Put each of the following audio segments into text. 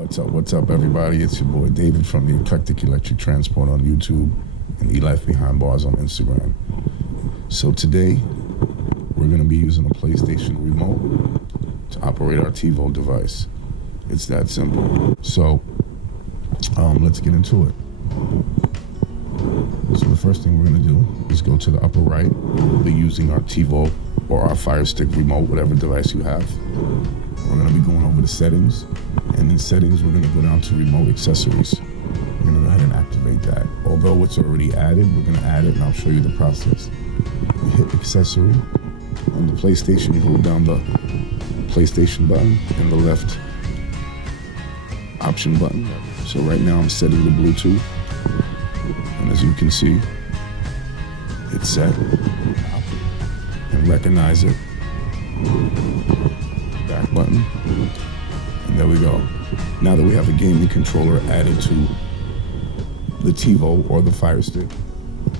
What's up, everybody? It's your boy David from the Eclectic Electric Transport on YouTube and E-Life Behind Bars on Instagram. So today, we're going to be using a PlayStation remote to operate our TiVo device. It's that simple. So, let's get into it. So the first thing we're going to do is go to the upper right. We'll be using our TiVo or our Fire Stick remote, whatever device you have. We're going to be going over the settings, and in settings we're going to go down to remote accessories. We're going to go ahead and activate that. Although it's already added, we're going to add it and I'll show you the process. You hit accessory. On the PlayStation, you hold down the PlayStation button and the left option button. So right now I'm setting the Bluetooth, and as you can see, it's set. And recognize it. Back button, and there we go. Now that we have a gaming controller added to the TiVo or the Fire Stick,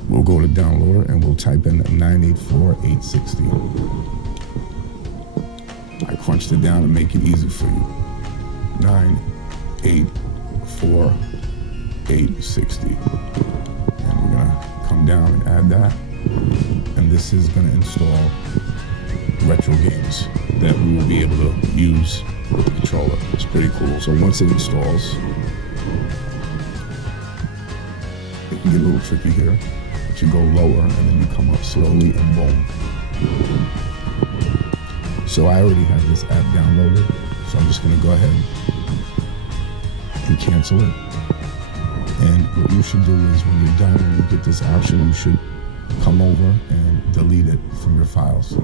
we'll go to downloader and we'll type in 984860. I crunched it down to make it easy for you. 984860. And we're gonna come down and add that, and this is gonna install retro games that we will be able to use with the controller. It's pretty cool. So once it installs, it can get a little tricky here, but you go lower and then you come up slowly and boom. So I already have this app downloaded, so I'm just gonna go ahead and cancel it. And what you should do is when you're done and you get this option, you should come over and delete it from your files.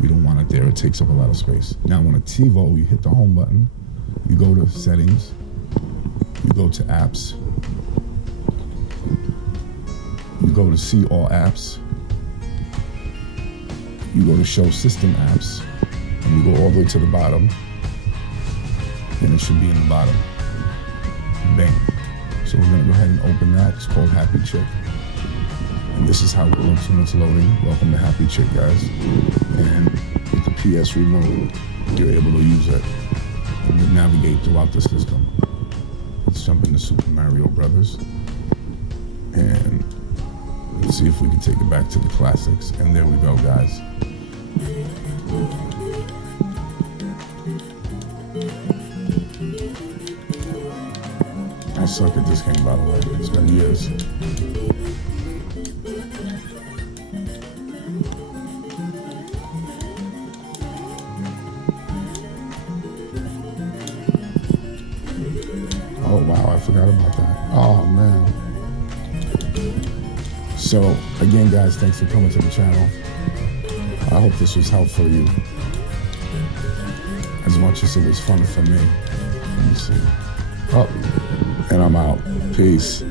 You don't want it there, it takes up a lot of space. Now on a TiVo, you hit the home button, you go to settings, you go to apps, you go to see all apps, you go to show system apps, and you go all the way to the bottom, and it should be in the bottom. Bang. So we're gonna go ahead and open that. It's called Happy Chick. And this is how it looks when it's loading. Welcome to Happy Chick, guys. And with the PS remote, you're able to use it and navigate throughout the system. Let's jump into Super Mario Brothers. And let's see if we can take it back to the classics. And there we go, guys. I suck at this game, by the way. It's been years. Oh wow, I forgot about that. Oh man. So again, guys, thanks for coming to the channel. I hope this was helpful to you as much as it was fun for me. Let me see. Oh, and I'm out. Peace.